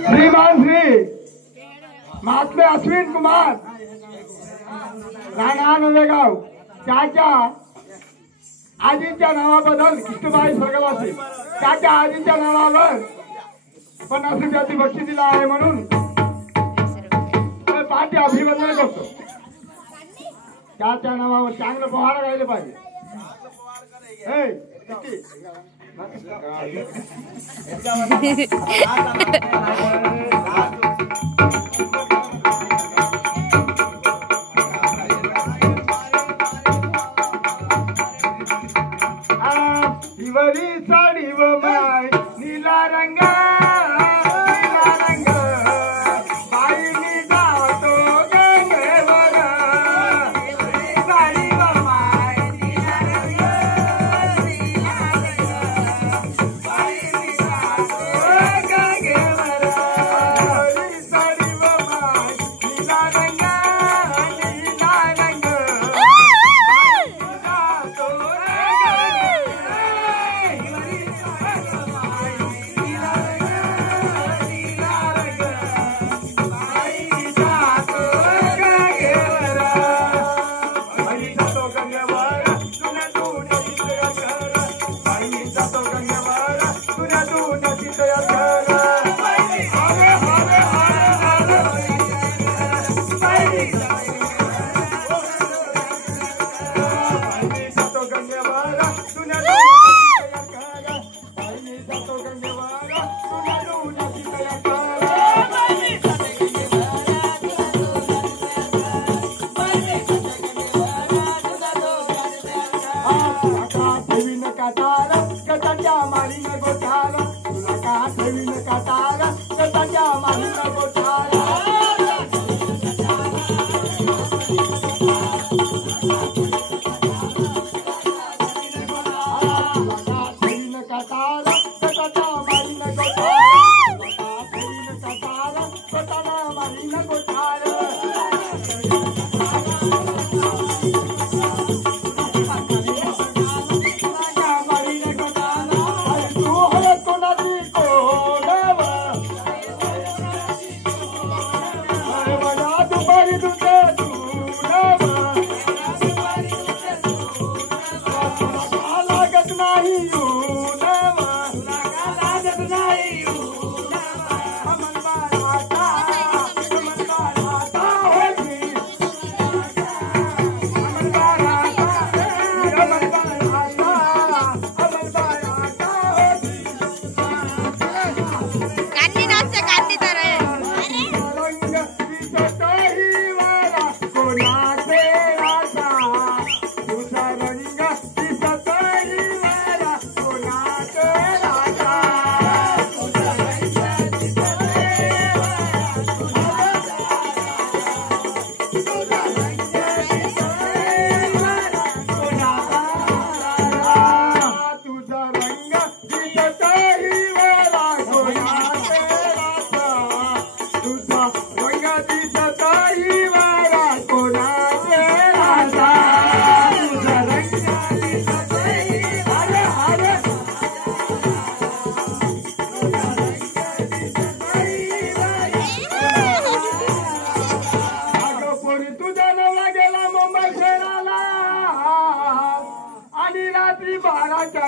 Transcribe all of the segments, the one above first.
श्रीमान श्री महात्मे अश्विन कुमार राणा नवेगाव त्याच्या आजीच्या नावाबद्दल किष्टबाई स्वर्गवासी त्याच्या आजीच्या नावावर 50 रुपयाची बक्षीस दिला आहे म्हणून पाठी अभिवादन करतो। त्याच्या नावावर चांगलं पोहार गायले पाहिजे। हिवरी साडी व माय नीला रंग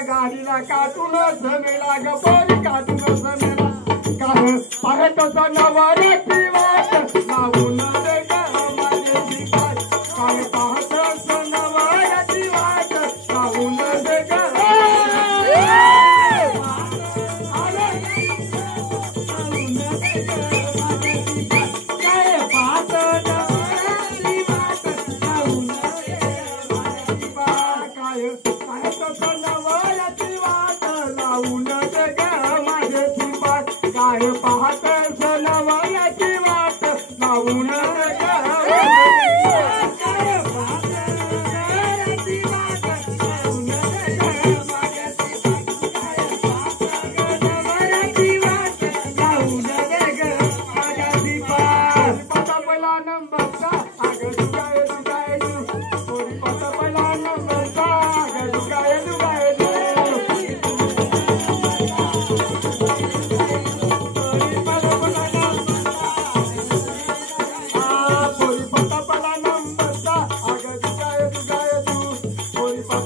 गाडीला काटून जमेला गपोरी काटून जमेला कारण पाहतोचा नवऱ्याची वाट लावून दे माझे शिकार कारण पाहतोचा नवऱ्याची वाट लावून दे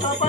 सरपंच